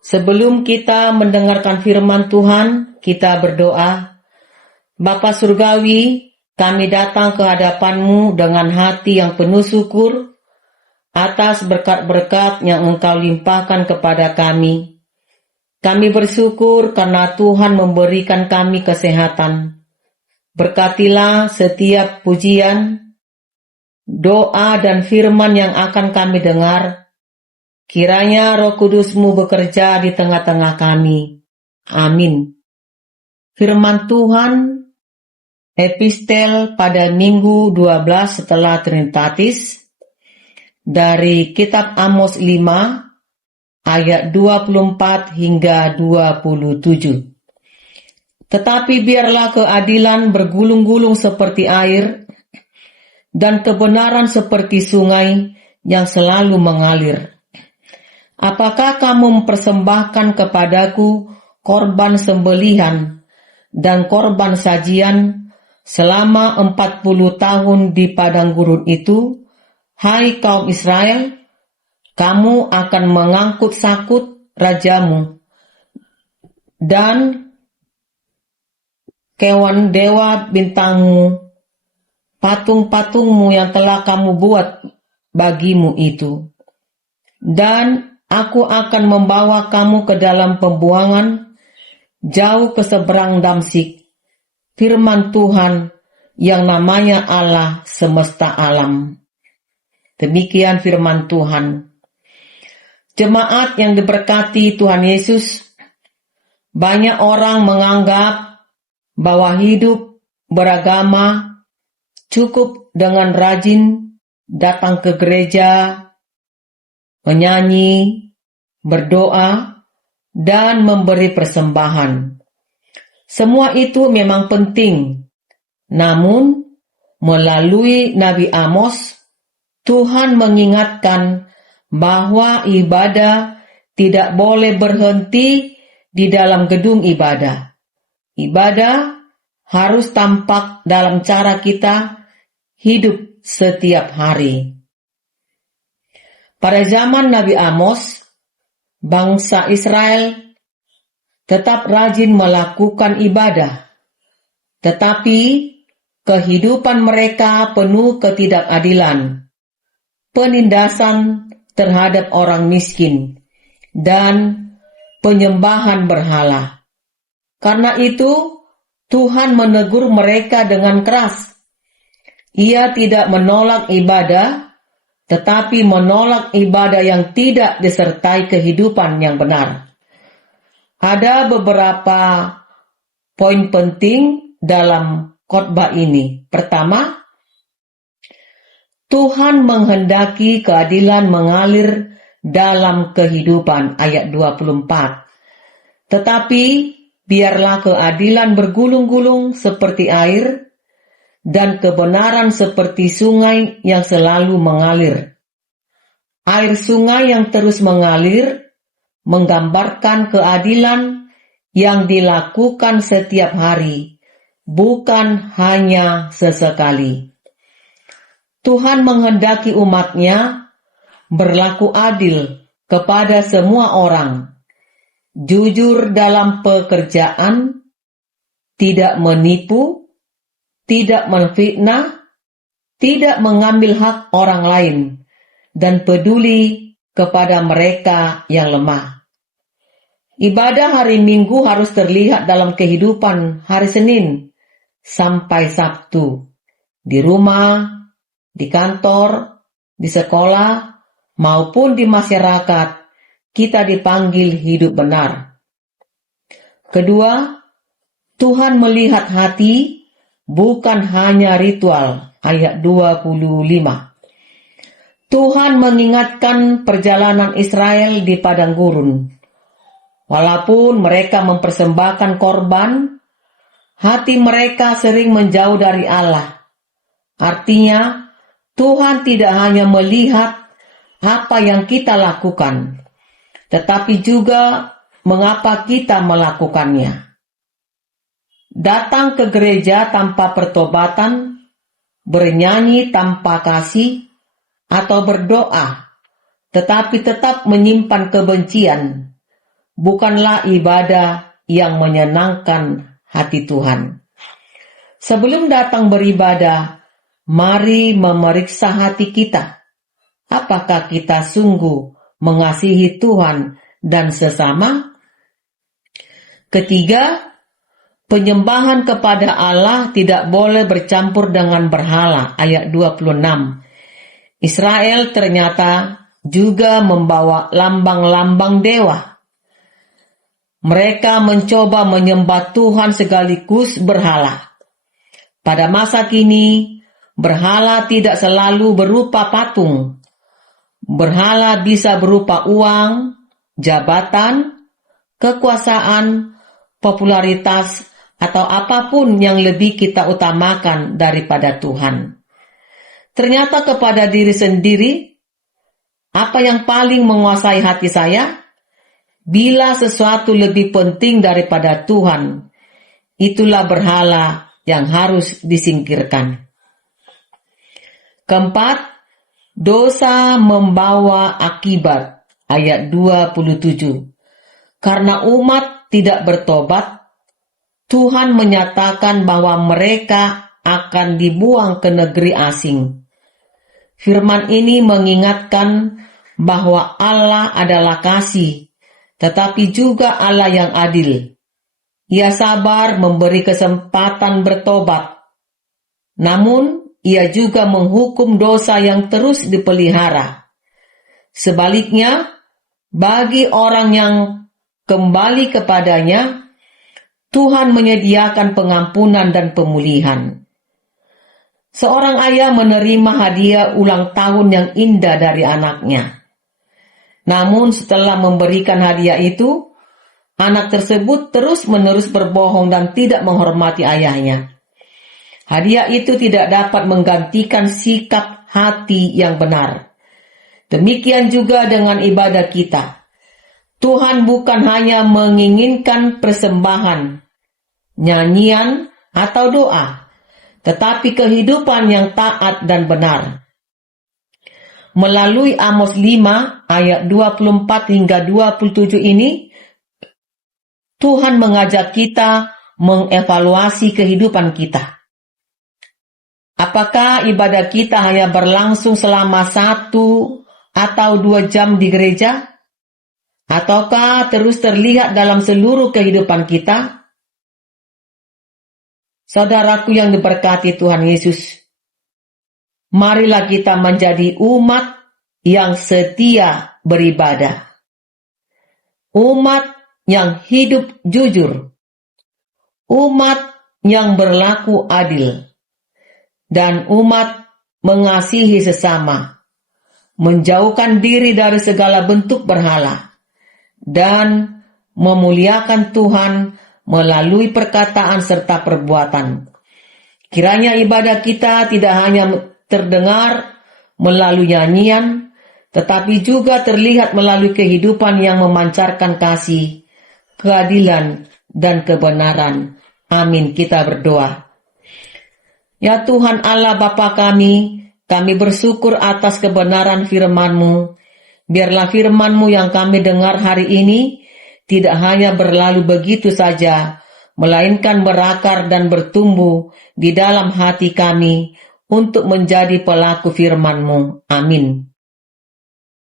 Sebelum kita mendengarkan firman Tuhan, kita berdoa. Bapa Surgawi, kami datang ke hadapan-Mu dengan hati yang penuh syukur atas berkat-berkat yang Engkau limpahkan kepada kami. Kami bersyukur karena Tuhan memberikan kami kesehatan. Berkatilah setiap pujian, doa dan firman yang akan kami dengar. Kiranya Roh Kudus-Mu bekerja di tengah-tengah kami. Amin. Firman Tuhan, epistel pada Minggu 12 setelah Trinitatis, dari kitab Amos 5, ayat 24 hingga 27. Tetapi biarlah keadilan bergulung-gulung seperti air, dan kebenaran seperti sungai yang selalu mengalir. Apakah kamu mempersembahkan kepadaku korban sembelihan dan korban sajian selama 40 tahun di padang gurun itu, hai kaum Israel? Kamu akan mengangkut sakut rajamu dan kewan dewa bintangmu, patung-patungmu yang telah kamu buat bagimu itu. Dan aku akan membawa kamu ke dalam pembuangan, jauh ke seberang Damsik, firman Tuhan yang namanya Allah semesta alam. Demikian firman Tuhan. Jemaat yang diberkati Tuhan Yesus, banyak orang menganggap bahwa hidup beragama cukup dengan rajin datang ke gereja, menyanyi, berdoa, dan memberi persembahan. Semua itu memang penting. Namun, melalui Nabi Amos, Tuhan mengingatkan bahwa ibadah tidak boleh berhenti di dalam gedung ibadah. Ibadah harus tampak dalam cara kita hidup setiap hari. Pada zaman Nabi Amos, bangsa Israel tetap rajin melakukan ibadah, tetapi kehidupan mereka penuh ketidakadilan, penindasan terhadap orang miskin, dan penyembahan berhala. Karena itu, Tuhan menegur mereka dengan keras. Ia tidak menolak ibadah, tetapi menolak ibadah yang tidak disertai kehidupan yang benar. Ada beberapa poin penting dalam khotbah ini. Pertama, Tuhan menghendaki keadilan mengalir dalam kehidupan, ayat 24. Tetapi biarlah keadilan bergulung-gulung seperti air, dan kebenaran seperti sungai yang selalu mengalir. Air sungai yang terus mengalir menggambarkan keadilan yang dilakukan setiap hari, bukan hanya sesekali. Tuhan menghendaki umat-Nya berlaku adil kepada semua orang, jujur dalam pekerjaan, tidak menipu, tidak menfitnah, tidak mengambil hak orang lain, dan peduli kepada mereka yang lemah. Ibadah hari Minggu harus terlihat dalam kehidupan hari Senin sampai Sabtu, di rumah, di kantor, di sekolah, maupun di masyarakat. Kita dipanggil hidup benar. Kedua, Tuhan melihat hati, bukan hanya ritual, ayat 25. Tuhan mengingatkan perjalanan Israel di padang gurun. Walaupun mereka mempersembahkan korban, hati mereka sering menjauh dari Allah. Artinya, Tuhan tidak hanya melihat apa yang kita lakukan, tetapi juga mengapa kita melakukannya. Datang ke gereja tanpa pertobatan, bernyanyi tanpa kasih, atau berdoa, tetapi tetap menyimpan kebencian, bukanlah ibadah yang menyenangkan hati Tuhan. Sebelum datang beribadah, mari memeriksa hati kita. Apakah kita sungguh mengasihi Tuhan dan sesama? Ketiga, penyembahan kepada Allah tidak boleh bercampur dengan berhala, ayat 26. Israel ternyata juga membawa lambang-lambang dewa. Mereka mencoba menyembah Tuhan sekaligus berhala. Pada masa kini, berhala tidak selalu berupa patung. Berhala bisa berupa uang, jabatan, kekuasaan, popularitas, atau apapun yang lebih kita utamakan daripada Tuhan. Ternyata kepada diri sendiri, apa yang paling menguasai hati saya? Bila sesuatu lebih penting daripada Tuhan, itulah berhala yang harus disingkirkan. Keempat, dosa membawa akibat, ayat 27. Karena umat tidak bertobat, Tuhan menyatakan bahwa mereka akan dibuang ke negeri asing. Firman ini mengingatkan bahwa Allah adalah kasih, tetapi juga Allah yang adil. Ia sabar memberi kesempatan bertobat. Namun, ia juga menghukum dosa yang terus dipelihara. Sebaliknya, bagi orang yang kembali kepadanya, Tuhan menyediakan pengampunan dan pemulihan. Seorang ayah menerima hadiah ulang tahun yang indah dari anaknya. Namun setelah memberikan hadiah itu, anak tersebut terus-menerus berbohong dan tidak menghormati ayahnya. Hadiah itu tidak dapat menggantikan sikap hati yang benar. Demikian juga dengan ibadah kita. Tuhan bukan hanya menginginkan persembahan, nyanyian, atau doa, tetapi kehidupan yang taat dan benar. Melalui Amos 5 ayat 24 hingga 27 ini, Tuhan mengajak kita mengevaluasi kehidupan kita. Apakah ibadah kita hanya berlangsung selama 1 atau 2 jam di gereja? Ataukah terus terlihat dalam seluruh kehidupan kita? Saudaraku yang diberkati Tuhan Yesus, marilah kita menjadi umat yang setia beribadah. Umat yang hidup jujur. Umat yang berlaku adil. Dan umat mengasihi sesama, menjauhkan diri dari segala bentuk berhala, dan memuliakan Tuhan melalui perkataan serta perbuatan. Kiranya ibadah kita tidak hanya terdengar melalui nyanyian, tetapi juga terlihat melalui kehidupan yang memancarkan kasih, keadilan, dan kebenaran. Amin. Kita berdoa. Ya Tuhan Allah Bapa kami bersyukur atas kebenaran firman-Mu. Biarlah firman-Mu yang kami dengar hari ini tidak hanya berlalu begitu saja, melainkan berakar dan bertumbuh di dalam hati kami untuk menjadi pelaku firman-Mu. Amin.